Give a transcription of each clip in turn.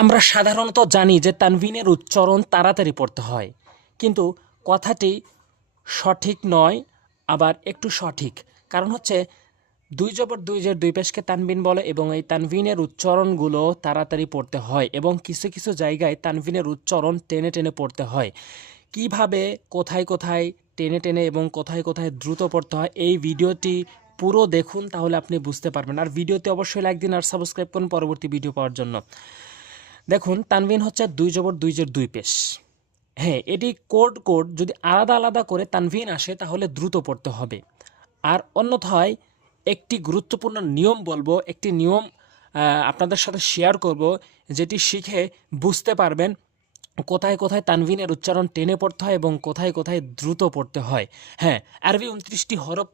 আমরা সাধারণত জানি যে তানভিনের উচ্চারণ তাড়াতাড়ি পড়তে হয়। কিন্তু কথাটি সঠিক নয়, আবার একটু সঠিক। কারণ হচ্ছে, দুই জবর দুই জের দুই পেশকে তানবিন বলে এবং এই তানভিনের উচ্চারণগুলো তাড়াতাড়ি পড়তে হয় এবং কিছু কিছু জায়গায় তানভিনের উচ্চারণ টেনে টেনে পড়তে হয়। কীভাবে কোথায় কোথায় টেনে টেনে এবং কোথায় কোথায় দ্রুত পড়তে হয়, এই ভিডিওটি পুরো দেখুন, তাহলে আপনি বুঝতে পারবেন। আর ভিডিওতে অবশ্যই লাইক দিন আর সাবস্ক্রাইব করুন পরবর্তী ভিডিও পাওয়ার জন্য। দেখুন তানবিন হচ্ছে দুই জবর, দুই জের, দুই পেশ। হ্যাঁ এটি কোড কোড, যদি আলাদা আলাদা করে তানভিন আসে, তাহলে দ্রুত পড়তে হবে। আর অন্যথায়, একটি গুরুত্বপূর্ণ নিয়ম বলব, একটি নিয়ম আপনাদের সাথে শেয়ার করব, যেটি শিখে বুঝতে পারবেন কোথায় কোথায় তানভিনের উচ্চারণ টেনে পড়তে হয় এবং কোথায় কোথায় দ্রুত পড়তে হয়। হ্যাঁ আরবি উনত্রিশটি হরফ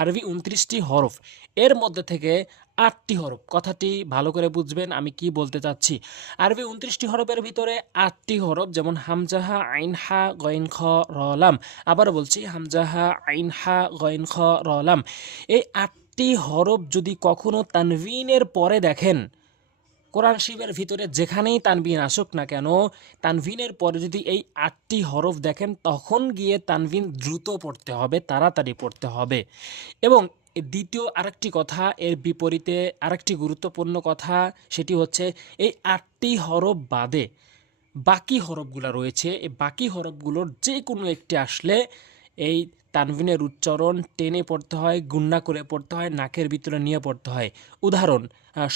আরবি উনত্রিশটি হরফ। এর মধ্যে থেকে আটটি হরফ। কথাটি ভালো করে বুঝবেন, আমি কি বলতে চাচ্ছি? আরবি উনত্রিশটি হরফের ভিতরে আটটি হরফ, যেমন হামজাহা, আইনহা গইন খ রলাম। আবার বলছি, হামজাহা, আইনহা গইন খ রলাম। এই আটটি হরফ যদি কখনো তানভিনের পরে দেখেন কোরআন শিবের ভিতরে যেখানেই তানবিন আসুক না কেন তানভিনের পরে যদি এই আটটি হরফ দেখেন, তখন গিয়ে তানভিন দ্রুত পড়তে হবে, তাড়াতাড়ি পড়তে হবে। এবং দ্বিতীয় আরেকটি কথা, এর বিপরীতে আরেকটি গুরুত্বপূর্ণ কথা, সেটি হচ্ছে এই আটটি হরফ বাদে বাকি হরফগুলো রয়েছে। এই বাকি হরফগুলোর যে কোনো একটি আসলে এই তানভিনের উচ্চারণ টেনে পড়তে হয় গুন্না করে পড়তে হয়, নাকের ভিতরে নিয়ে পড়তে হয়। উদাহরণ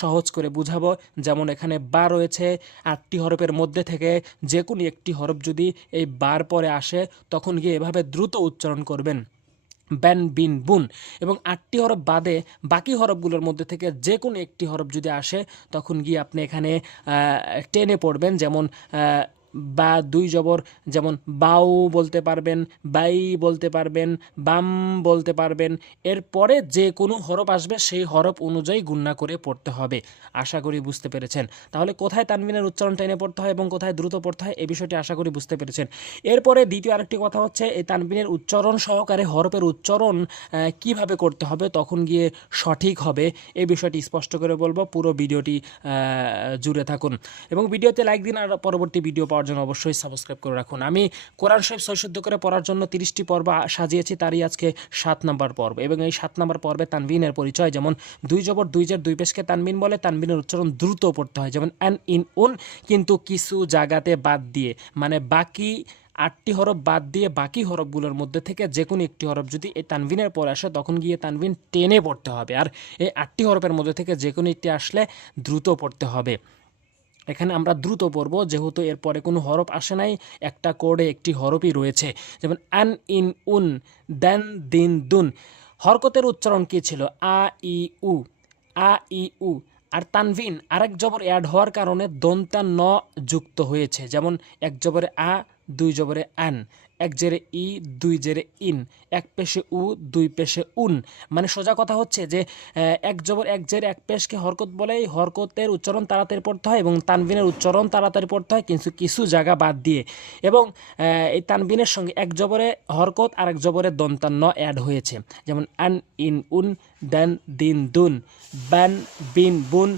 সহজ করে বুঝাবো, যেমন এখানে বা রয়েছে, আটটি হরফের মধ্যে থেকে যে কোনো একটি হরফ যদি এই বার পরে আসে, তখন গিয়ে এভাবে দ্রুত উচ্চারণ করবেন। ব্যান, বিন, বুন এবং আটটি হরফ বাদে বাকি হরফগুলোর মধ্যে থেকে যে কোনো একটি হরফ যদি আসে, তখন গিয়ে আপনি এখানে টেনে পড়বেন, যেমন বা দুই জবর, যেমন বাউ বলতে পারবেন, বাই বলতে পারবেন, বাম বলতে পারবেন, এরপরে যে কোনো হরফ আসবে, সেই হরফ অনুযায়ী গুণনা করে পড়তে হবে। আশা করি বুঝতে পেরেছেন। তাহলে কোথায় তানবিনের উচ্চারণ টেনে পড়তে হয় এবং কোথায় দ্রুত পড়তে হয় এই বিষয়টি আশা করি বুঝতে পেরেছেন। এরপরে দ্বিতীয় আরেকটি কথা হচ্ছে, এই তানবিনের উচ্চারণ সহকারে হরফের উচ্চারণ কীভাবে করতে হবে, তখন গিয়ে সঠিক হবে এই বিষয়টি স্পষ্ট করে বলব। পুরো ভিডিওটি জুড়ে থাকুন। এবং ভিডিওতে লাইক দিন, আর পরবর্তী ভিডিও পাওয়ার জন্য অবশ্যই সাবস্ক্রাইব করে রাখুন। আমি কোরআন শরীফ সৈশুদ্ধ করে পড়ার জন্য তিরিশটি পর্ব সাজিয়েছি, তারই আজকে সাত নম্বর পর্ব। এবং এই সাত নম্বর পর্বে তানবিনের পরিচয়, যেমন দুই জবর, দুই জের, দুই পেশকে তানবিন বলে, তানবিনের উচ্চারণ দ্রুত পড়তে হয়, যেমন অ্যান, ইন, উন, কিন্তু কিছু জায়গাতে বাদ দিয়ে মানে বাকি আটটি হরফ বাদ দিয়ে বাকি হরফগুলোর মধ্যে থেকে যে কোনো একটি হরফ যদি এই তানবিনের পরে আসে, তখন গিয়ে তানবিন টেনে পড়তে হবে। আর এই আটটি হরফের মধ্যে থেকে যে কোনো একটি আসলে দ্রুত পড়তে হবে। এখানে আমরা দ্রুত পড়ব, যেহেতু এরপরে কোনো হরফ আসে নাই, একটা কোডে একটি হরফই রয়েছে। যেমন, আন, ইন, উন, দেন, দিন, দুন। হরকতের উচ্চারণ কী ছিল? আ, ই, উ। আ, ই, উ। আর তানভিন, আরেক জবর অ্যাড হওয়ার কারণে দন্তা ন যুক্ত হয়েছে। যেমন, এক জবরে আ, দুই জবরে আন। এক জেরে ই, দুই জেরে ইন, এক পেশে উ, দুই পেশে উন। মানে সোজা কথা হচ্ছে যে এক জবর এক জের এক পেশকে হরকত বলে হরকতের উচ্চারণ তাড়াতাড়ি পড়তে হয় এবং তানবিনের উচ্চারণ তাড়াতাড়ি পড়তে হয় কিন্তু কিছু জায়গা বাদ দিয়ে। এবং এই তানবিনের সঙ্গে এক জবরে হরকত আর এক জবরে দন্তান্ন অ্যাড হয়েছে। যেমন আন, ইন, উন, দেন, দিন, দুন ব্যান বিন, বুন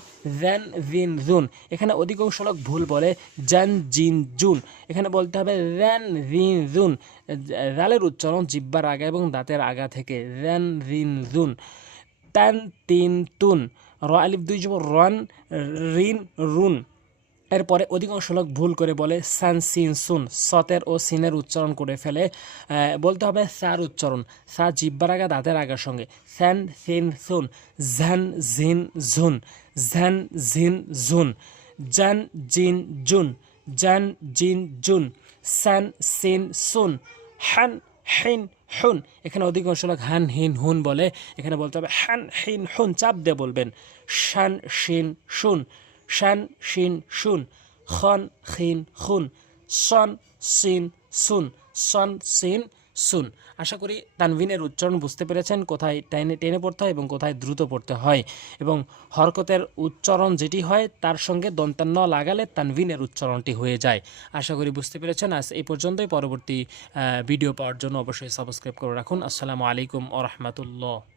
দেন ভিন জুন। এখানে অধিকাংশ লোক ভুল বলে জ্যান, জিন, জুন। এখানে বলতে হবে রেন রিন জুন। রালের উচ্চারণ জিব্বার আগা এবং দাঁতের আগা থেকে রেন রিন জুন। তান তিন তুন। র আলিফ দুই যাব রন রিন রুন। এরপরে অধিকাংশ লোক ভুল করে বলে সান সিন সুন। সতের ও সিনের উচ্চারণ করে ফেলে বলতে হবে সার উচ্চারণ। সা জিব্বার আগা, দাঁতের আগার সঙ্গে। স্যান সিন সুন। ঝ্যান ঝিন ঝুন ঝ্যান ঝিন ঝুন জান জিন জুন। জান, জিন, জুন স্যান সিন, সুন, হান, হিন, হুন। এখানে অধিকাংশ লোক হান, হিন, হুন বলে। এখানে বলতে হবে হান, হিন, হুন, চাপ দিয়ে বলবেন। শান, শিন শুন শান, শিন শুন খন, খিন, খুন, সন, সিন, সুন, সন, সিন সুন আশা করি তানভিনের উচ্চারণ বুঝতে পেরেছেন, কোথায় টেনে টেনে পড়তে হয় এবং কোথায় দ্রুত পড়তে হয়। এবং হরকতের উচ্চারণ যেটি হয়, তার সঙ্গে দন্তান্ন লাগালে তানভিনের উচ্চারণটি হয়ে যায়। আশা করি বুঝতে পেরেছেন। আজ এই পর্যন্তই। পরবর্তী ভিডিও পাওয়ার জন্য অবশ্যই সাবস্ক্রাইব করে রাখুন। আসসালামু আলাইকুম ও রহমতুল্লাহ।